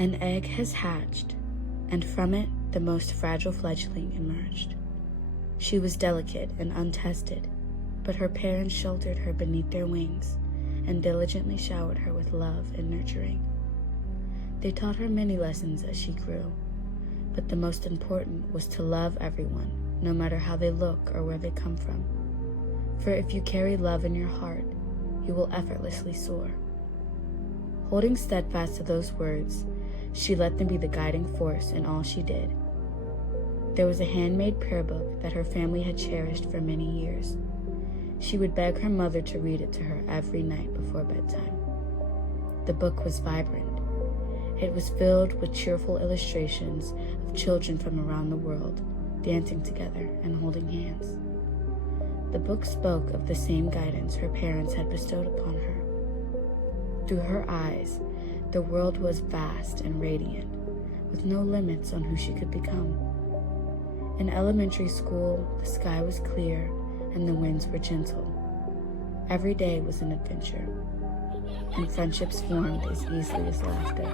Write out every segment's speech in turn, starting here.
An egg has hatched, and from it the most fragile fledgling emerged. She was delicate and untested, but her parents sheltered her beneath their wings and diligently showered her with love and nurturing. They taught her many lessons as she grew, but the most important was to love everyone, no matter how they look or where they come from. For if you carry love in your heart, you will effortlessly soar. Holding steadfast to those words, she let them be the guiding force in all she did. There was a handmade prayer book that her family had cherished for many years. She would beg her mother to read it to her every night before bedtime. The book was vibrant. It was filled with cheerful illustrations of children from around the world, dancing together and holding hands. The book spoke of the same guidance her parents had bestowed upon her. Through her eyes, the world was vast and radiant, with no limits on who she could become. In elementary school, the sky was clear and the winds were gentle. Every day was an adventure, and friendships formed as easily as laughter.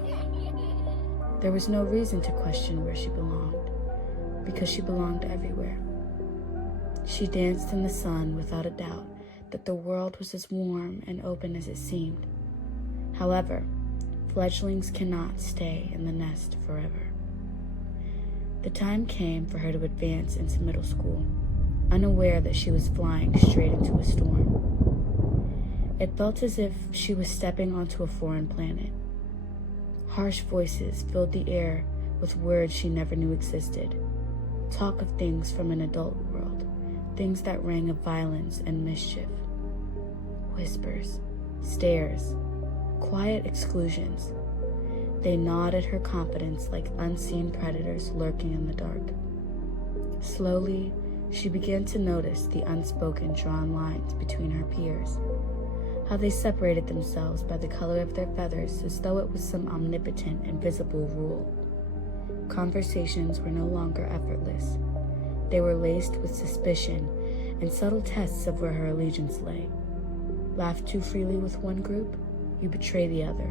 There was no reason to question where she belonged, because she belonged everywhere. She danced in the sun without a doubt that the world was as warm and open as it seemed. However, fledglings cannot stay in the nest forever. The time came for her to advance into middle school, unaware that she was flying straight into a storm. It felt as if she was stepping onto a foreign planet. Harsh voices filled the air with words she never knew existed. Talk of things from an adult world, things that rang of violence and mischief. Whispers, stares, quiet exclusions. They gnawed at her confidence like unseen predators lurking in the dark. Slowly, she began to notice the unspoken drawn lines between her peers, how they separated themselves by the color of their feathers as though it was some omnipotent, invisible rule. Conversations were no longer effortless. They were laced with suspicion and subtle tests of where her allegiance lay. Laugh too freely with one group, you betray the other.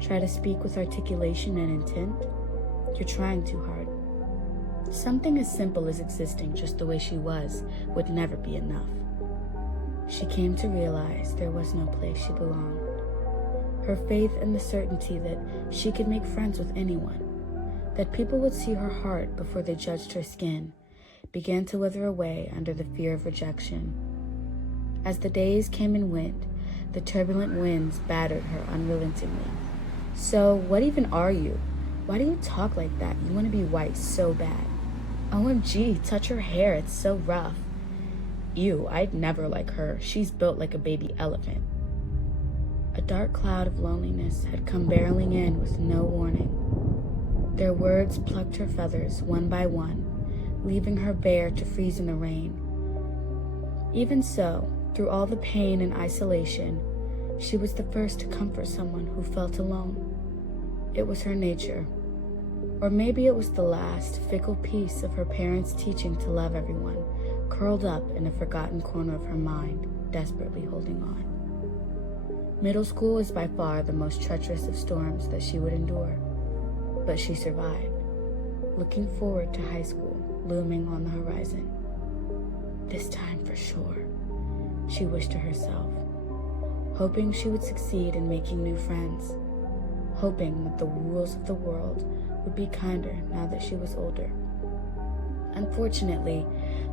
Try to speak with articulation and intent, you're trying too hard. Something as simple as existing just the way she was would never be enough. She came to realize there was no place she belonged. Her faith in the certainty that she could make friends with anyone, that people would see her heart before they judged her skin, began to wither away under the fear of rejection. As the days came and went, the turbulent winds battered her unrelentingly. So, what even are you? Why do you talk like that? You want to be white so bad. OMG, touch her hair, it's so rough. Ew, I'd never like her. She's built like a baby elephant. A dark cloud of loneliness had come barreling in with no warning. Their words plucked her feathers one by one, leaving her bare to freeze in the rain. Even so, through all the pain and isolation, she was the first to comfort someone who felt alone. It was her nature. Or maybe it was the last, fickle piece of her parents' teaching to love everyone, curled up in a forgotten corner of her mind, desperately holding on. Middle school was by far the most treacherous of storms that she would endure, but she survived, looking forward to high school looming on the horizon. This time for sure, she wished to herself, hoping she would succeed in making new friends, hoping that the rules of the world would be kinder now that she was older. Unfortunately,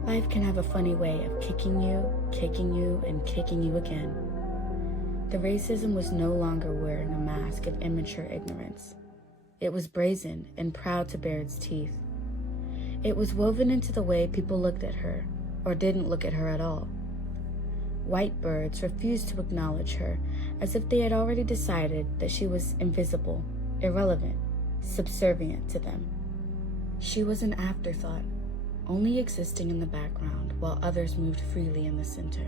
life can have a funny way of kicking you, and kicking you again. The racism was no longer wearing a mask of immature ignorance. It was brazen and proud to bare its teeth. It was woven into the way people looked at her, or didn't look at her at all. White birds refused to acknowledge her, as if they had already decided that she was invisible, irrelevant, subservient to them. She was an afterthought, only existing in the background while others moved freely in the center.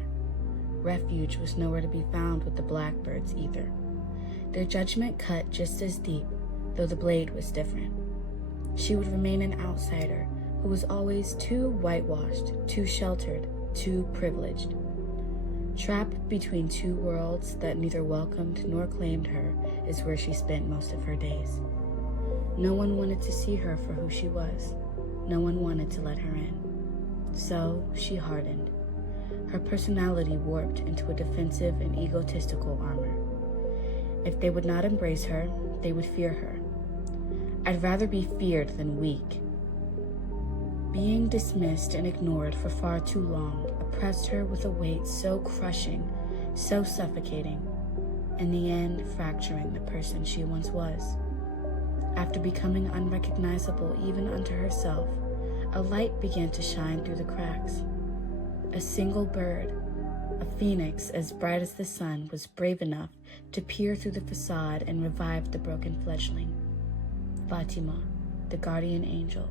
Refuge was nowhere to be found with the blackbirds either. Their judgment cut just as deep, though the blade was different. She would remain an outsider who was always too whitewashed, too sheltered, too privileged. Trapped between two worlds that neither welcomed nor claimed her is where she spent most of her days. No one wanted to see her for who she was. No one wanted to let her in. So she hardened. Her personality warped into a defensive and egotistical armor. If they would not embrace her, they would fear her. I'd rather be feared than weak. Being dismissed and ignored for far too long oppressed her with a weight so crushing, so suffocating, in the end fracturing the person she once was. After becoming unrecognizable even unto herself, a light began to shine through the cracks. A single bird, a phoenix as bright as the sun, was brave enough to peer through the facade and revive the broken fledgling. Fatima, the guardian angel.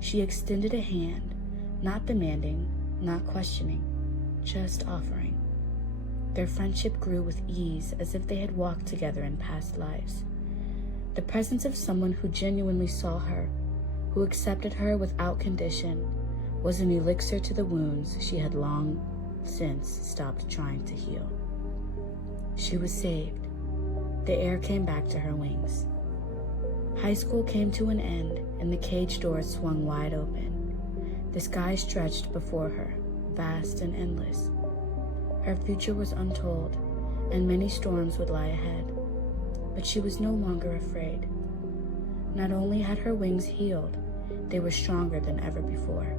She extended a hand, not demanding, not questioning, just offering. Their friendship grew with ease as if they had walked together in past lives. The presence of someone who genuinely saw her, who accepted her without condition, was an elixir to the wounds she had long since stopped trying to heal. She was saved. The air came back to her wings. High school came to an end, and the cage doors swung wide open. The sky stretched before her, vast and endless. Her future was untold, and many storms would lie ahead. But she was no longer afraid. Not only had her wings healed, they were stronger than ever before.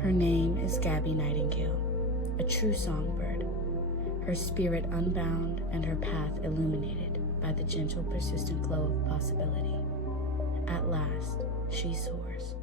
Her name is Gabby Nightingale, a true songbird, her spirit unbound and her path illuminated by the gentle, persistent glow of possibility. At last, she soars.